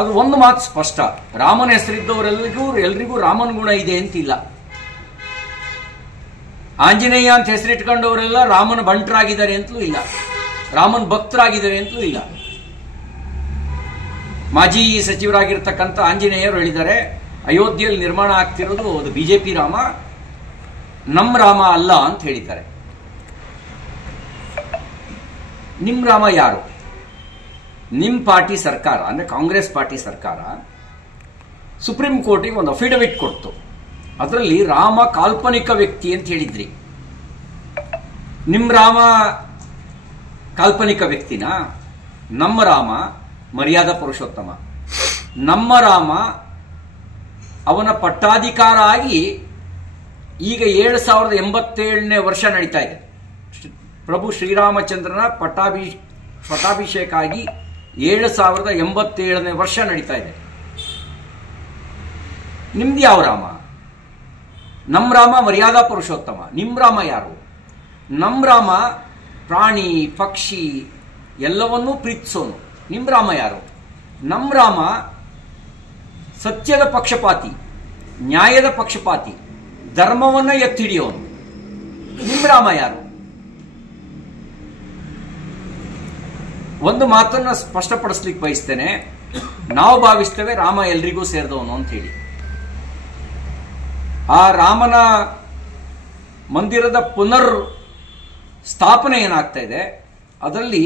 ಅದು ಒಂದು ಮಾತು ಸ್ಪಷ್ಟ, ರಾಮನ ಹೆಸರಿದ್ದವರೆಲ್ಲರಿಗೂ ರಾಮನ ಗುಣ ಇದೆ ಅಂತಿಲ್ಲ. ಆಂಜನೇಯ ಅಂತ ಹೆಸರಿಟ್ಕೊಂಡವರೆಲ್ಲ ರಾಮನ ಬಂಟರಾಗಿದ್ದಾರೆ ಅಂತಲೂ ಇಲ್ಲ, ರಾಮನ ಭಕ್ತರಾಗಿದ್ದಾರೆ ಅಂತಲೂ ಇಲ್ಲ. ಮಾಜಿ ಸಚಿವರಾಗಿರ್ತಕ್ಕಂಥ ಆಂಜನೇಯರು ಹೇಳಿದ್ದಾರೆ, ಅಯೋಧ್ಯೆಯಲ್ಲಿ ನಿರ್ಮಾಣ ಆಗ್ತಿರೋದು ಅದು ಬಿಜೆಪಿ ರಾಮ, ನಮ್ಮ ರಾಮ ಅಲ್ಲ ಅಂತ ಹೇಳಿದ್ದಾರೆ. ನಿಮ್ ರಾಮ ಯಾರು? ನಿಮ್ ಪಾರ್ಟಿ ಸರ್ಕಾರ ಅಂದ್ರೆ ಕಾಂಗ್ರೆಸ್ ಪಾರ್ಟಿ ಸರ್ಕಾರ ಸುಪ್ರೀಂ ಕೋರ್ಟಿಗೆ ಒಂದು ಅಫಿಡವಿಟ್ ಕೊಡ್ತು. ಅದರಲ್ಲಿ ರಾಮ ಕಾಲ್ಪನಿಕ ವ್ಯಕ್ತಿ ಅಂತ ಹೇಳಿದ್ರಿ. ನಿಮ್ ರಾಮ ಕಾಲ್ಪನಿಕ ವ್ಯಕ್ತಿನ? ನಮ್ಮ ರಾಮ ಮರ್ಯಾದಾ ಪುರುಷೋತ್ತಮ. ನಮ್ಮ ರಾಮ ಅವನ ಪಟ್ಟಾಧಿಕಾರ ಆಗಿ ಈಗ 7087ನೇ ವರ್ಷ ನಡೀತಾ ಇದೆ. ಪ್ರಭು ಶ್ರೀರಾಮಚಂದ್ರನ ಪಟ್ಟಾಭಿಷೇಕ ಆಗಿ 7087ನೇ ವರ್ಷ ನಡೀತಾ ಇದೆ. ನಿಮ್ದು ಯಾವ ರಾಮ? ನಮ್ಮ ರಾಮ ಮರ್ಯಾದಾ ಪುರುಷೋತ್ತಮ. ನಿಮ್ ರಾಮ ಯಾರು? ನಮ್ಮ ರಾಮ ಪ್ರಾಣಿ ಪಕ್ಷಿ ಎಲ್ಲವನ್ನೂ ಪ್ರೀತಿಸೋನು. ನಿಮ್ ರಾಮ ಯಾರು? ನಮ್ಮ ರಾಮ ಸತ್ಯದ ಪಕ್ಷಪಾತಿ, ನ್ಯಾಯದ ಪಕ್ಷಪಾತಿ, ಧರ್ಮವನ್ನ ಎತ್ತಿಡಿಯೋನು. ನಿಮ್ ರಾಮ ಯಾರು? ಒಂದು ಮಾತನ್ನ ಸ್ಪಷ್ಟಪಡಿಸ್ಲಿಕ್ಕೆ ಬಯಸ್ತೇನೆ. ನಾವು ಭಾವಿಸ್ತೇವೆ ರಾಮ ಎಲ್ರಿಗೂ ಸೇರಿದವನು ಅಂತ ಹೇಳಿ. ಆ ರಾಮನ ಮಂದಿರದ ಪುನರ್ ಸ್ಥಾಪನೆ ಏನಾಗ್ತಾ ಇದೆ, ಅದರಲ್ಲಿ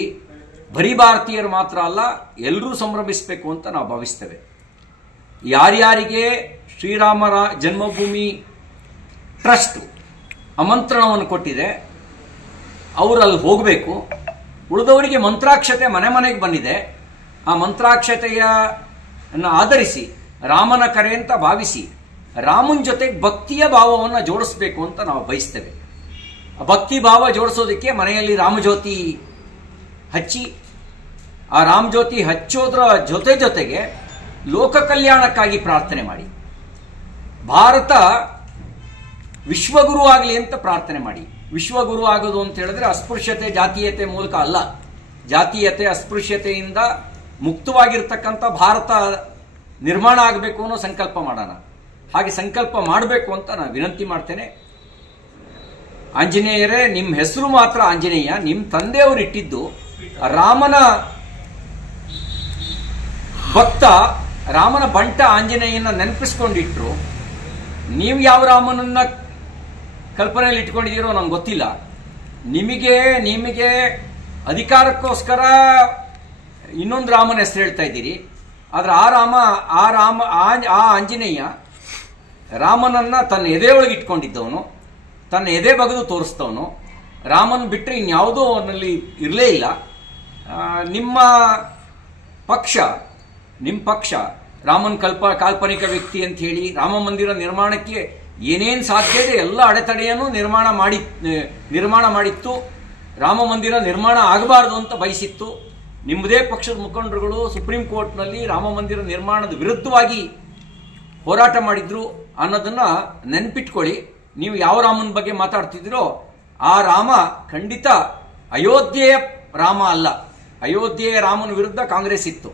ಬರೀ ಭಾರತೀಯರು ಮಾತ್ರ ಅಲ್ಲ, ಎಲ್ಲರೂ ಸಂಭ್ರಮಿಸಬೇಕು ಅಂತ ನಾವು ಭಾವಿಸ್ತೇವೆ. ಯಾರ್ಯಾರಿಗೆ ಶ್ರೀರಾಮರ ಜನ್ಮಭೂಮಿ ಟ್ರಸ್ಟ್ ಆಮಂತ್ರಣವನ್ನು ಕೊಟ್ಟಿದೆ ಅವರು ಅಲ್ಲಿ ಹೋಗಬೇಕು. ಉಳಿದವರಿಗೆ ಮಂತ್ರಾಕ್ಷತೆ ಮನೆ ಮನೆಗೆ ಬಂದಿದೆ. ಆ ಮಂತ್ರಾಕ್ಷತೆಯನ್ನು ಆಧರಿಸಿ ರಾಮನ ಕರೆ ಅಂತ ಭಾವಿಸಿ ರಾಮನ ಜೊತೆಗೆ ಭಕ್ತಿಯ ಭಾವವನ್ನು ಜೋಡಿಸ್ಬೇಕು ಅಂತ ನಾವು ಬಯಸ್ತೇವೆ. ಭಕ್ತಿ ಭಾವ ಜೋಡಿಸೋದಕ್ಕೆ ಮನೆಯಲ್ಲಿ ರಾಮಜ್ಯೋತಿ ಹಚ್ಚಿ, ಆ ರಾಮಜ್ಯೋತಿ ಹಚ್ಚೋದ್ರ ಜೊತೆಗೆ ಲೋಕ ಕಲ್ಯಾಣಕ್ಕಾಗಿ ಪ್ರಾರ್ಥನೆ ಮಾಡಿ. ಭಾರತ ವಿಶ್ವಗುರು ಆಗಲಿ ಅಂತ ಪ್ರಾರ್ಥನೆ ಮಾಡಿ. ವಿಶ್ವಗುರು ಆಗೋದು ಅಂತ ಹೇಳಿದ್ರೆ ಅಸ್ಪೃಶ್ಯತೆ ಜಾತೀಯತೆ ಮೂಲಕ ಅಲ್ಲ, ಜಾತೀಯತೆ ಅಸ್ಪೃಶ್ಯತೆಯಿಂದ ಮುಕ್ತವಾಗಿರ್ತಕ್ಕಂಥ ಭಾರತ ನಿರ್ಮಾಣ ಆಗಬೇಕು ಅನ್ನೋ ಸಂಕಲ್ಪ ಮಾಡೋಣ. ಹಾಗೆ ಸಂಕಲ್ಪ ಮಾಡಬೇಕು ಅಂತ ನಾನು ವಿನಂತಿ ಮಾಡ್ತೇನೆ. ಆಂಜನೇಯರೇ, ನಿಮ್ಮ ಹೆಸರು ಮಾತ್ರ ಆಂಜನೇಯ, ನಿಮ್ಮ ತಂದೆಯವರು ಇಟ್ಟಿದ್ದು ರಾಮನ ಭಕ್ತ, ರಾಮನ ಬಂಟ ಆಂಜನೇಯನ ನೆನಪಿಸ್ಕೊಂಡಿಟ್ರು. ನೀವು ಯಾವ ರಾಮನನ್ನ ಕಲ್ಪನೆಯಲ್ಲಿ ಇಟ್ಕೊಂಡಿದ್ದೀರೋ ನಂಗೆ ಗೊತ್ತಿಲ್ಲ. ನಿಮಗೆ ಅಧಿಕಾರಕ್ಕೋಸ್ಕರ ಇನ್ನೊಂದು ರಾಮನ ಹೆಸರು ಹೇಳ್ತಾ ಇದ್ದೀರಿ. ಆದ್ರೆ ಆ ಆಂಜನೇಯ ರಾಮನನ್ನ ತನ್ನ ಎದೆಯೊಳಗೆ ಇಟ್ಕೊಂಡಿದ್ದವನು, ತನ್ನ ಎದೆ ಬಗೆದು ತೋರಿಸ್ತವನು. ರಾಮನ್ ಬಿಟ್ಟರೆ ಇನ್ಯಾವುದೋ ಅವನಲ್ಲಿ ಇರಲೇ ಇಲ್ಲ. ನಿಮ್ಮ ಪಕ್ಷ ರಾಮನ್ ಕಾಲ್ಪನಿಕ ವ್ಯಕ್ತಿ ಅಂತ ಹೇಳಿ ರಾಮ ಮಂದಿರ ನಿರ್ಮಾಣಕ್ಕೆ ಏನೇನು ಸಾಧ್ಯ ಇದೆ ಎಲ್ಲ ಅಡೆತಡೆಯನ್ನು ನಿರ್ಮಾಣ ಮಾಡಿತ್ತು. ರಾಮ ಮಂದಿರ ನಿರ್ಮಾಣ ಆಗಬಾರದು ಅಂತ ಬಯಸಿತ್ತು. ನಿಮ್ಮದೇ ಪಕ್ಷದ ಮುಖಂಡರುಗಳು ಸುಪ್ರೀಂ ಕೋರ್ಟ್ನಲ್ಲಿ ರಾಮ ಮಂದಿರ ನಿರ್ಮಾಣದ ವಿರುದ್ಧವಾಗಿ ಹೋರಾಟ ಮಾಡಿದ್ರು ಅನ್ನೋದನ್ನ ನೆನ್ಪಿಟ್ಕೊಳ್ಳಿ. ನೀವು ಯಾವ ರಾಮನ ಬಗ್ಗೆ ಮಾತಾಡ್ತಿದ್ದೀರೋ ಆ ರಾಮ ಖಂಡಿತ ಅಯೋಧ್ಯೆಯ ರಾಮ ಅಲ್ಲ. ಅಯೋಧ್ಯೆಯ ರಾಮನ ವಿರುದ್ಧ ಕಾಂಗ್ರೆಸ್ ಇತ್ತು.